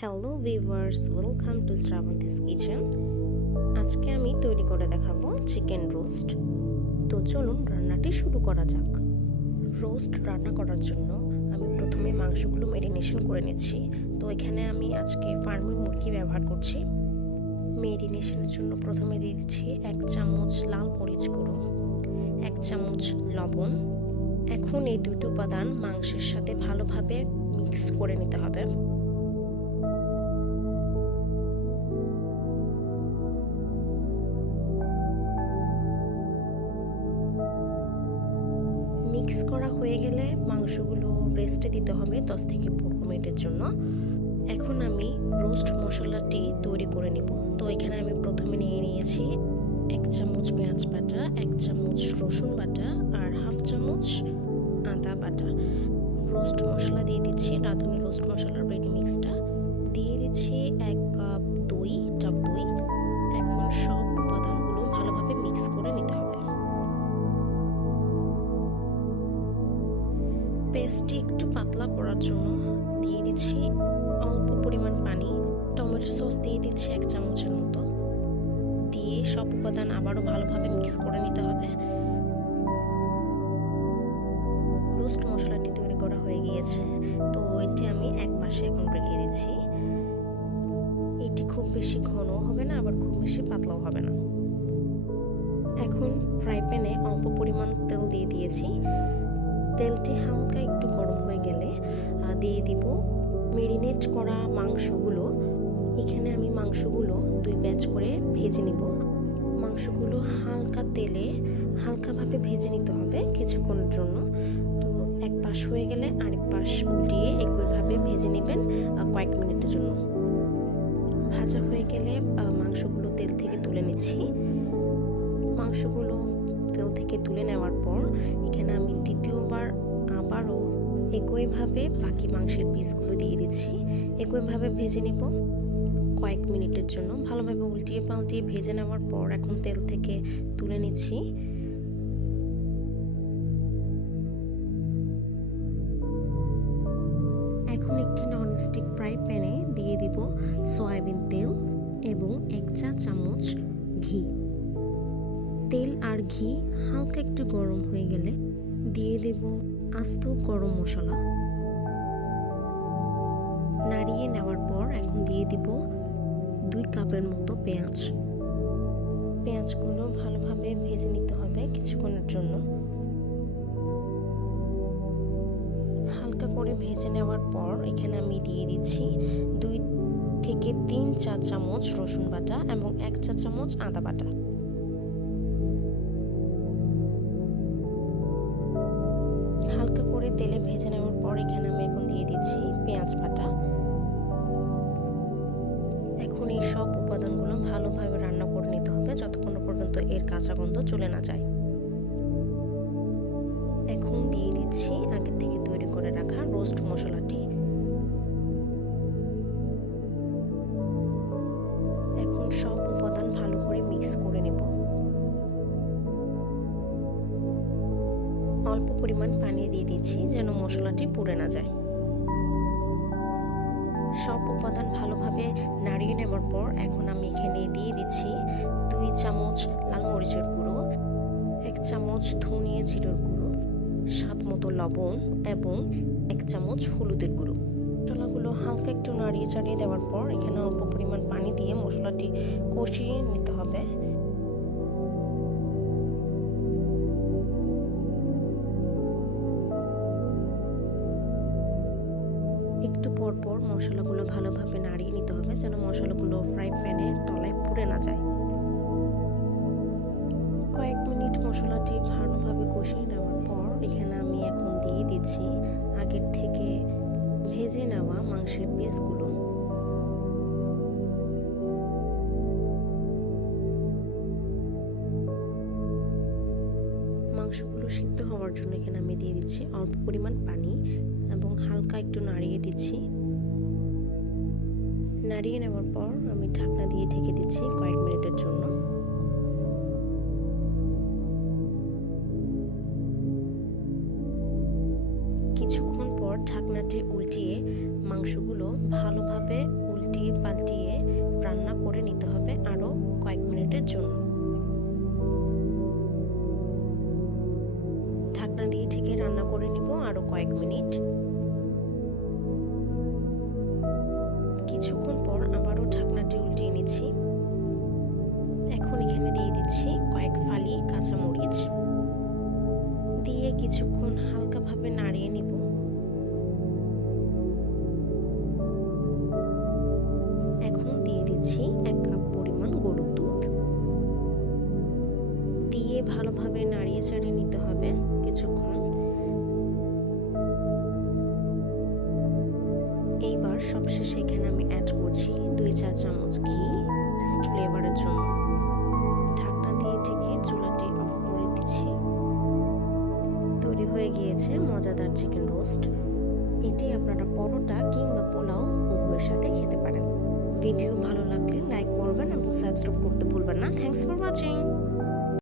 Hello viewers, welcome to Shrabanti's kitchen. আজকে আমি তৈরি করে দেখাবো চিকেন রোস্ট। তো চলুন রান্নাটি শুরু করা যাক। রোস্ট রান্না করার জন্য আমি প্রথমে মাংসগুলো ম্যারিনেশন করে নিচ্ছি। তো এখানে আমি আজকে ফার্মের মুরগি ব্যবহার করছি। ম্যারিনেশনের জন্য প্রথমে দিয়ে দিচ্ছি 1 চামচ লাল মরিচ গুঁড়ো, 1 চামচ লবণ। এখন এই দুটো উপাদান মাংসের সাথে ভালোভাবে মিক্স করে নিতে হবে। মিক্স করা হয়ে গেলে মাংসগুলো রেস্টে দিতে হবে 10 থেকে 15 মিনিটের জন্য। এখন আমি রোস্ট মশলাটি তৈরি করে নিব। তো এখানে আমি প্রথমে নিয়ে নিয়েছি 1 চামচ পেঁয়াজ বাটা, 1 চামচ রসুন বাটা আর হাফ চামচ আদা বাটা। রোস্ট মশলা দিয়ে দিচ্ছি, রাঁধুনি রোস্ট মশলার রেডি মিক্সটা দিয়ে দিচ্ছি। 1 কাপ দই, টক দই। এখন সব উপাদানগুলো ভালোভাবে মিক্স করে নিতে হবে। পেস্টটি একটু পাতলা করার জন্য দিয়ে দিচ্ছি অল্প পরিমাণ পানি। টমেটো সস দিয়ে দিচ্ছি 1 চামচের মতো। দিয়ে সব উপাদান আবারও ভালোভাবে মিক্স করে নিতে হবে। রোস্ট মশলাটি তৈরি করা হয়ে গিয়েছে, তো এটি আমি এক পাশে এখন রেখে দিচ্ছি। এটি খুব বেশি ঘন হবে না, আবার খুব বেশি পাতলাও হবে না। এখন ফ্রাই প্যানে অল্প পরিমাণ তেল দিয়ে দিয়েছি। তেলটি হালকা একটু গরম হয়ে গেলে দিয়ে দিব মেরিনেট করা মাংসগুলো। এখানে আমি মাংসগুলো 2 ব্যাচ করে ভেজে নিব। মাংসগুলো হালকা তেলে হালকাভাবে ভেজে নিতে হবে কিছুক্ষণের জন্য। তো এক পাশ হয়ে গেলে আরেক পাশ উল্টিয়ে একইভাবে ভেজে নেবেন কয়েক মিনিটের জন্য। ভাজা হয়ে গেলে মাংসগুলো তেল থেকে তুলে নিচ্ছি। মাংসগুলো তেল থেকে তুলে নেওয়ার পর এখানে আমি দ্বিতীয়বার আবারও একইভাবে বাকি মাংসের পিসগুলো দিয়ে দিচ্ছি। একইভাবে ভেজে নিব কয়েক মিনিটের জন্য। ভালোভাবে উল্টিয়ে পাল্টিয়ে ভেজে নেওয়ার পর এখন তেল থেকে তুলে নিচ্ছি। এখন একটি ননস্টিক ফ্রাই প্যানে দিয়ে দিব সয়াবিন তেল এবং 1 চা চামচ ঘি। তেল আর ঘি হালকা একটু গরম হয়ে গেলে দিয়ে দেব আস্ত গরম মশলা। নাড়িয়ে নেওয়ার পর এখন দিয়ে দিব 2 কাপের মতো পেঁয়াজ। পেঁয়াজগুলো ভালোভাবে ভেজে নিতে হবে কিছুক্ষণের জন্য। হালকা করে ভেজে নেওয়ার পর এখানে আমি দিয়ে দিচ্ছি 2 থেকে 3 চা চামচ রসুন বাটা এবং 1 চা চামচ আদা বাটা। হালকা করে তেলে ভেজে নেওয়ার পর এখানে আমি এখন দিয়ে দিচ্ছি পেঁয়াজ বাটা। এখন এই সব উপাদানগুলো ভালোভাবে রান্না করে নিতে হবে যতক্ষণ পর্যন্ত এর কাঁচা গন্ধ চলে না যায়। এখন দিয়ে দিচ্ছি আগে থেকে তৈরি করে রাখা রোস্ট মশলাটি। এখন সব উপাদান ভালো করে মিক্স করে নেব। অল্প পরিমাণ পানি দিয়ে দিচ্ছি যেন মশলাটি পুড়ে না যায়। সব উপাদান ভালোভাবে নাড়িয়ে নেওয়ার পর এখন আমি এখানে দিয়ে দিচ্ছি 2 চামচ লাল মরিচের গুঁড়ো, 1 চামচ ধনিয়া জিরার গুঁড়ো, স্বাদ মতো লবণ এবং 1 চামচ হলুদের গুঁড়ো। মশলাগুলো হালকা একটু নাড়িয়ে চাড়িয়ে দেওয়ার পর এখানে অল্প পরিমাণ পানি দিয়ে মশলাটি কষিয়ে নিতে হবে। একটু পর পর মশলাগুলো ভালোভাবে নাড়িয়ে নিতে হবে যেন মশলাগুলো ফ্রাই প্যানে তলায় পুড়ে না যায়। কয়েক মিনিট মশলাটি ভালোভাবে কষিয়ে নেওয়ার পর এখানে আমি এখন দিয়ে দিচ্ছি আগের থেকে ভেজে নেওয়া মাংসের পিসগুলো। মাংসগুলো সিদ্ধ হওয়ার জন্য এখানে আমি দিয়ে দিচ্ছি অল্প পরিমাণ পানি এবং হালকা একটু নাড়িয়ে দিচ্ছি। নাড়িয়ে নেওয়ার পর আমি ঢাকনা দিয়ে ঢেকে দিচ্ছি কয়েক মিনিটের জন্য। কিছুক্ষণ পর ঢাকনাটি উল্টিয়ে মাংসগুলো ভালোভাবে পাল্টিয়ে রান্না করে নিতে হবে আরও কয়েক মিনিটের জন্য। ঢাকনা দিয়ে ঢেকে রান্না করে নিব আরও কয়েক মিনিট। কিছুক্ষণ পর আবারও ঢাকনাটি উল্টিয়ে নিচ্ছি। এখন এখানে দিয়ে দিচ্ছি কয়েক ফালি কাঁচামরিচ, দিয়ে কিছুক্ষণ হালকাভাবে নাড়িয়ে নিব। এখন দিয়ে দিচ্ছি 1 কাপ পরিমাণ গরুর দুধ, দিয়ে ভালোভাবে নাড়িয়ে চাড়িয়ে নিতে হবে কিছুক্ষণ। এইবার সবশেষে এখানে আমি অ্যাড করছি 2 চা চামচ ঘি, জাস্ট ফ্লেভারের জন্য। ঢাকনা দিয়ে ঢেকে চুলাটি অফ করে দিচ্ছি। তৈরি হয়ে গিয়েছে মজাদার চিকেন রোস্ট। এটি আপনারা পরোটা কিংবা পোলাও উভয়ের সাথে খেতে পারেন। ভিডিও ভালো লাগলে লাইক করবেন এবং সাবস্ক্রাইব করতে ভুলবেন না। Thanks for watching.